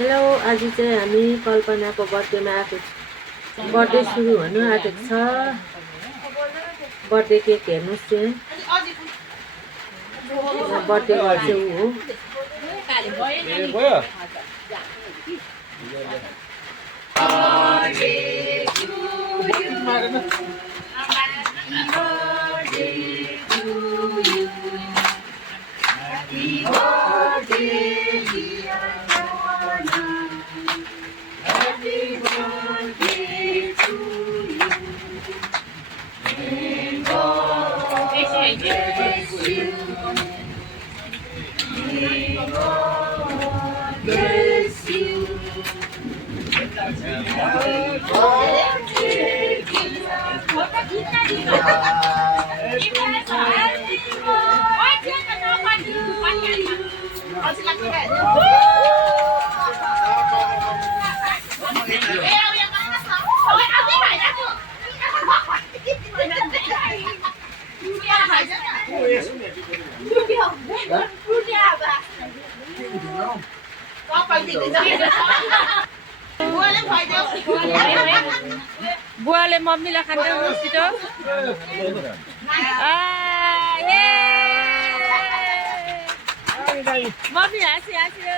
hello आज चाहिँ हामी कल्पनाको बर्थडेमा आएको बर्थडे सुरु हुनु आँटेको छ बर्थडे केक हेर्नुहोस् चाहिँ बर्थडे गर्छ ऊ हो बुवाले मम्मीलाई खान्छ छिटो मम्मी हाँसी हाँस्यो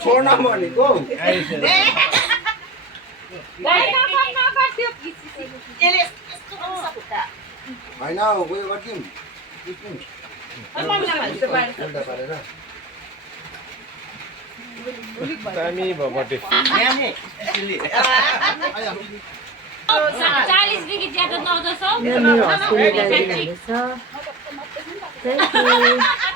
छोड्न भनेको होइन उयो गरिदिउँ दामी भयो बर्थडे 40 रुपियाँ ज्यादा 900 मेरो हस्बेन्डले ल्याइदिनुहुनेछ थ्याङ्क यू